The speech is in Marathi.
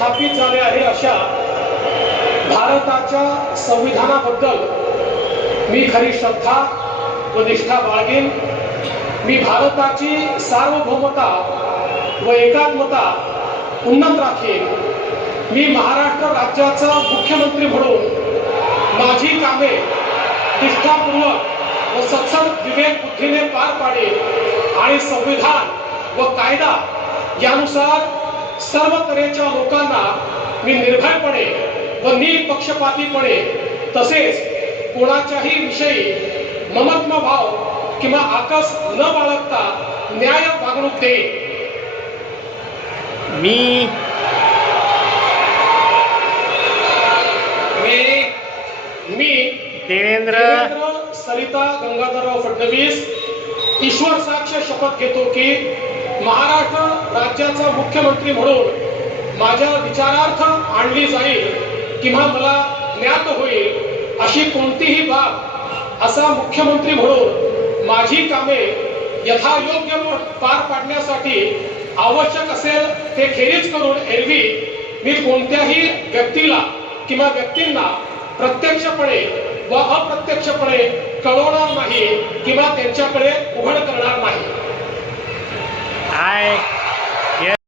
स्थापित झाले आहे अशा भारताच्या संविधानाबद्दल मी खरी श्रद्धा व निष्ठा बाळगेन। मी भारताची सार्वभौमता व एकात्मता उन्नत राखेन। मी महाराष्ट्र राज्याचा मुख्यमंत्री म्हणून माझी कामे निष्ठापूर्वक व सक्षम विवेक बुद्धीने पार पाडेन आणि संविधान व कायदा यानुसार सर्व तऱ्हेच्या लोकांना मी निर्भयपणे व निपक्षपातीपणे तसेच कोणाच्याही विषयी ममत्व भाव किंवा आकस न बाळगता न्याय वागणूक देईन। मी देवेंद्र सरिता गंगाधरराव फडणवीस ईश्वर साक्ष शपथ घेतो की महाराष्ट्र राज्याचा मुख्यमंत्री म्हणून माझ्या विचारार्थ आणली जाईल किंवा मला ज्ञात होईल अशी कोणतीही बाब असा मुख्यमंत्री म्हणून माझी कामे यथायोग्य पार पाडण्यासाठी आवश्यक असेल ते खेरीज करून एरवी मी कोणत्याही व्यक्तीला किंवा व्यक्तींना प्रत्यक्षपणे व अप्रत्यक्षपणे कळवणार नाही किंवा त्यांच्याकडे उघड करणार नाही।